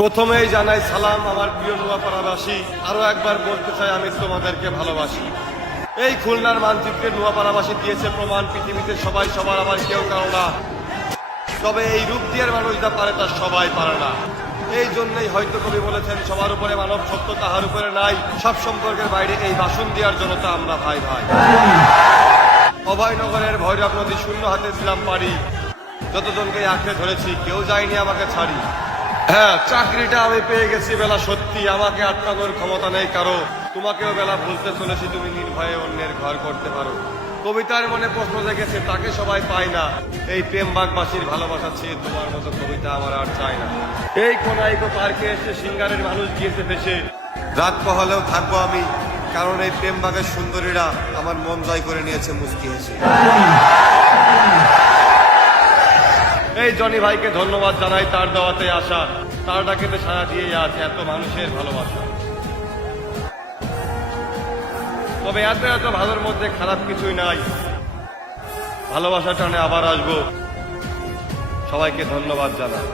প্রথমেই জানাই সালাম আমার প্রিয় নোয়াপাড়াবাসী। আরো একবার বলতে চাই আমি তোমাদেরকে ভালোবাসি। এই খুলনার মানচিত্রে নোয়াপাড়াবাসী দিয়েছে প্রমাণ, পৃথিবীতে সবাই সবার আবার কেউ কারো না। তবে এই রূপ দিয়ার মানুষ যা পারে তা সবাই পারে না। এই জন্যই হয়তো কবি বলেছেন সবার উপরে মানব সত্য তাহার উপরে নাই, সব সম্পর্কের বাইরে এই বাসন দিয়ার জনতা আমরা ভাই ভাই। অভয়নগরের ভৈরব নদী শূন্য হাতে দিলাম পারি, যতজনকে আঁকড়ে ধরেছি কেউ যায়নি আমাকে ছাড়ি। হ্যাঁ, চাকরিটা আমি পেয়ে গেছি বেলা সত্যি, আমাকে আটকানোর ক্ষমতা নেই কারো। তোমাকেও বেলা ভুলতে চলেছি, তুমি নির্ভয়ে অন্যের ঘর করতে পারো। কবিতার মনে প্রশ্ন জেগেছে, তাকে সবাই পায় না। এই প্রেম বাগবাসীর ভালোবাসা চেয়ে তোমার মতো কবিতা আমার আর চাই না। এই কোনাইকো পার্কে এসে সিঙ্গারের মানুষ গিয়েছে ভেসে, রাত পহলেও থাকবো আমি, কারণ এই প্রেম বাগের সুন্দরীরা আমার মন জয় করে নিয়েছে মুস্কি হেসে। এই জনি ভাইকে ধন্যবাদ জানাই, তার দাওয়াতে আসা, তার ডাকেতে সাড়া দিয়েই আছে এত মানুষের ভালোবাসা। তবে এত এত ভালোর মধ্যে খারাপ কিছুই নাই, ভালোবাসা টানে আবার আসবো। সবাইকে ধন্যবাদ জানাই।